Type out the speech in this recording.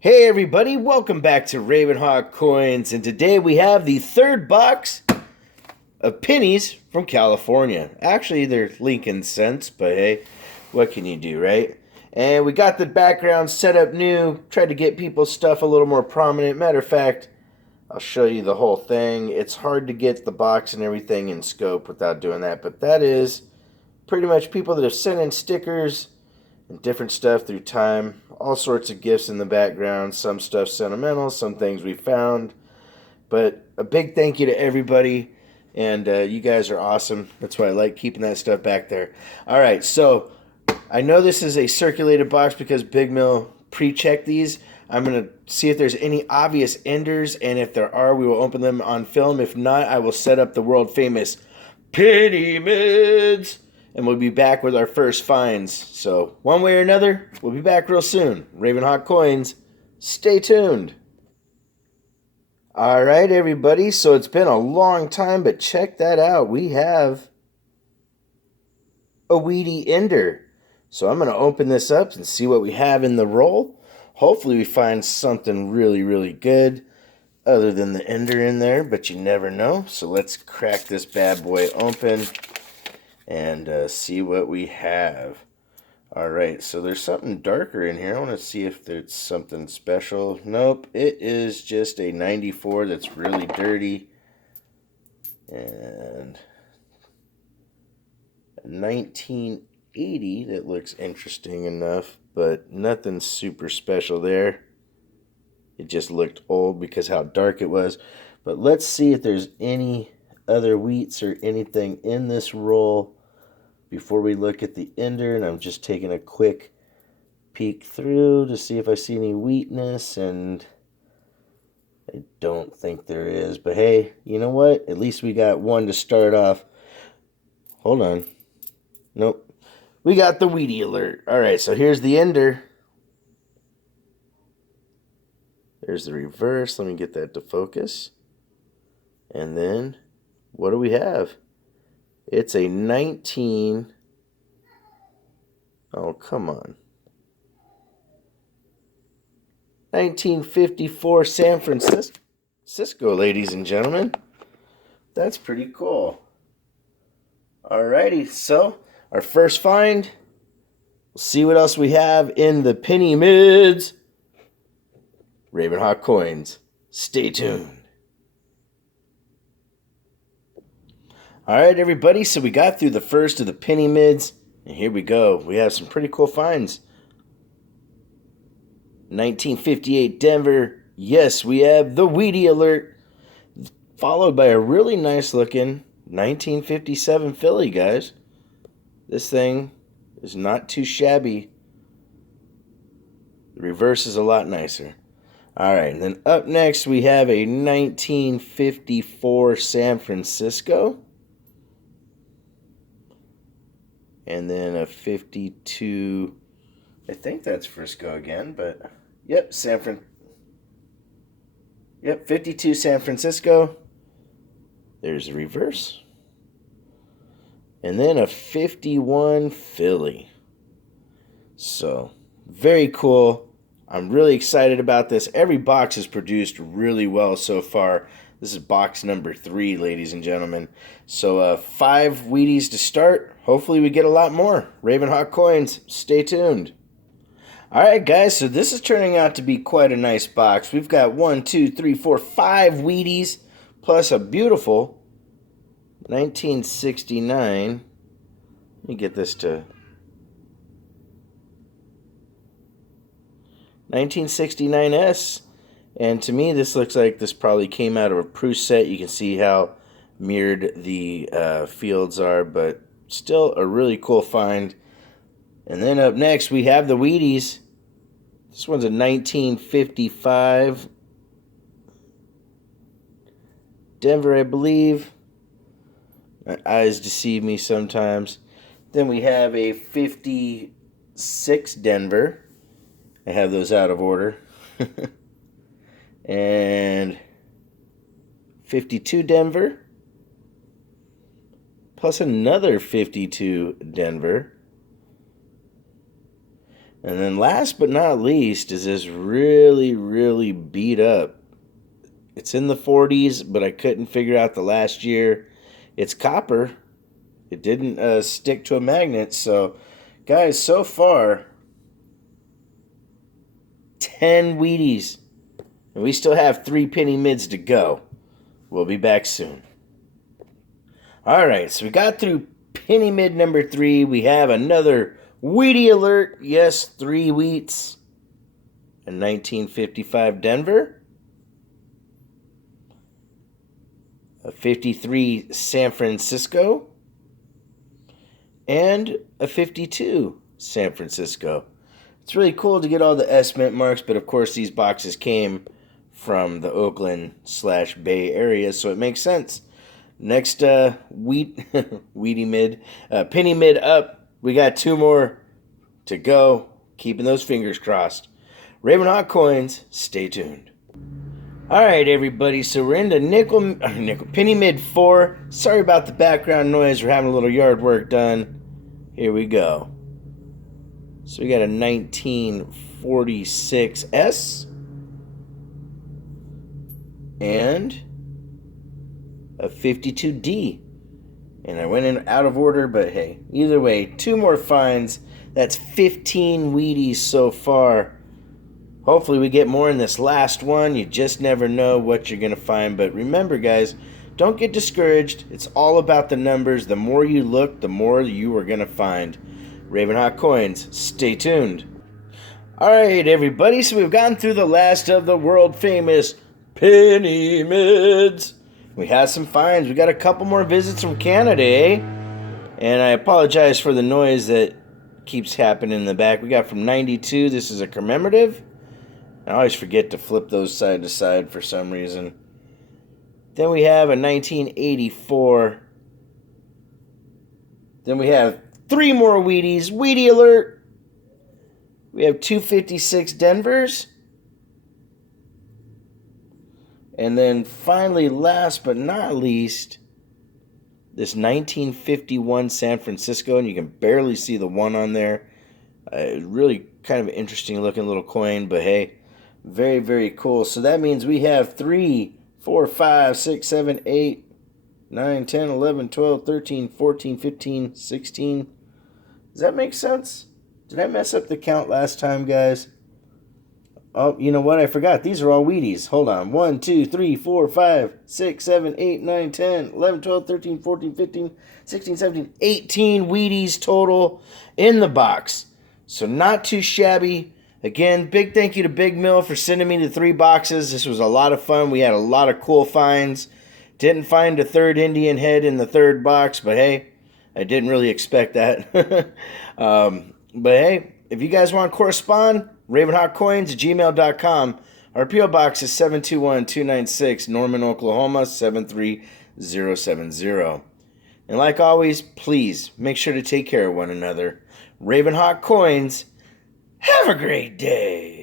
Hey everybody, welcome back to RavenHawk Coins, and today we have the third box of pennies from California. Actually, they're Lincoln cents, but hey, what can you do, right? And we got the background set up new, tried to get people's stuff a little more prominent. Matter of fact, I'll show you the whole thing. It's hard to get the box and everything in scope without doing that, but that is pretty much people that have sent in stickers and different stuff through time. All sorts of gifts in the background. Some stuff sentimental, some things we found. But a big thank you to everybody. And you guys are awesome. That's why I like keeping that stuff back there. All right, so I know this is a circulated box because Big Mill pre-checked these. I'm going to see if there's any obvious enders, and if there are, we will open them on film. If not, I will set up the world famous penny mids, and we'll be back with our first finds. So one way or another, we'll be back real soon. RavenHawk Coins, stay tuned. All right, everybody. So it's been a long time, but check that out. We have a weedy ender. So I'm going to open this up and see what we have in the roll. Hopefully we find something really, really good other than the ender in there, but you never know. So let's crack this bad boy open and see what we have. All right, so there's something darker in here. I want to see if there's something special. Nope, it is just a 94 that's really dirty. And a 1980 that looks interesting enough, but nothing super special there. It just looked old because how dark it was. But let's see if there's any other wheats or anything in this roll before we look at the ender. And I'm just taking a quick peek through to see if I see any wheatness, and I don't think there is. But hey, you know what? At least we got one to start off. Hold on. Nope. We got the weedy alert. All right, so here's the ender. There's the reverse. Let me get that to focus. And then, what do we have? It's a 19... Oh, come on. 1954 San Francisco, ladies and gentlemen. That's pretty cool. Alrighty, so our first find. We'll see what else we have in the penny mids. RavenHawk Coins. Stay tuned. Alright, everybody, so we got through the first of the penny mids, and here we go. We have some pretty cool finds. 1958 Denver. Yes, we have the weedy alert, followed by a really nice looking 1957 Philly, guys. This thing is not too shabby. The reverse is a lot nicer. Alright, and then up next we have a 1954 San Francisco. And then a 52, I think that's Frisco again, but yep, 52 San Francisco. There's the reverse. And then a 51 Philly. So, very cool. I'm really excited about this. Every box is produced really well so far. This is box number 3, ladies and gentlemen. So 5 Wheaties to start. Hopefully we get a lot more. RavenHawk Coins, stay tuned. Alright guys, so this is turning out to be quite a nice box. We've got 5 Wheaties, plus a beautiful 1969. Let me get this to 1969S. And to me, this looks like this probably came out of a Proust set. You can see how mirrored the fields are, but still a really cool find. And then up next, we have the Wheaties. This one's a 1955 Denver, I believe. My eyes deceive me sometimes. Then we have a 56 Denver. I have those out of order. And 52 Denver, plus another 52 Denver, And then last but not least is this really, really beat up. It's in the 40s, but I couldn't figure out the last year. It's copper. It didn't stick to a magnet. So, guys, so far, 10 Wheaties. And we still have 3 penny mids to go. We'll be back soon. Alright, so we got through penny mid number 3. We have another Wheatie alert. Yes, 3 wheats. A 1955 Denver. A 53 San Francisco. And a 52 San Francisco. It's really cool to get all the S mint marks, but of course these boxes came from the Oakland/Bay area, so it makes sense. Next Wheatie mid, penny mid up. We got 2 more to go. Keeping those fingers crossed. RavenHawk coins, stay tuned. All right, everybody. So we're into nickel penny mid 4. Sorry about the background noise. We're having a little yard work done. Here we go. So we got a 1946 S and a 52D. And I went in out of order, but hey, either way, 2 more finds. That's 15 Wheaties so far. Hopefully we get more in this last one. You just never know what you're going to find. But remember, guys, don't get discouraged. It's all about the numbers. The more you look, the more you are going to find. RavenHawk coins, stay tuned. All right, everybody, so we've gotten through the last of the world-famous penny mids. We have some finds. We got a couple more visits from Canada, eh? And I apologize for the noise that keeps happening in the back. We got from 92. This is a commemorative. I always forget to flip those side to side for some reason. Then we have a 1984. Then we have 3 more Wheaties. Wheatie alert. We have 256 Denvers. And then finally, last but not least, this 1951 San Francisco. And you can barely see the 1 on there. Really kind of interesting looking little coin. But hey, very, very cool. So that means we have 3, 4, 5, 6, 7, 8, 9, 10, 11, 12, 13, 14, 15, 16. Does that make sense? Did I mess up the count last time, guys? Oh, you know what? I forgot. These are all Wheaties. Hold on. 1, 2, 3, 4, 5, 6, 7, 8, 9, 10, 11, 12, 13, 14, 15, 16, 17, 18 Wheaties total in the box. So not too shabby. Again, big thank you to Big Mill for sending me the 3 boxes. This was a lot of fun. We had a lot of cool finds. Didn't find a 3rd Indian head in the 3rd box, but hey, I didn't really expect that. But hey, if you guys want to correspond, RavenHawkCoins@gmail.com. Our P.O. Box is 721-296, Norman, Oklahoma, 73070. And like always, please make sure to take care of one another. RavenHawk Coins, have a great day.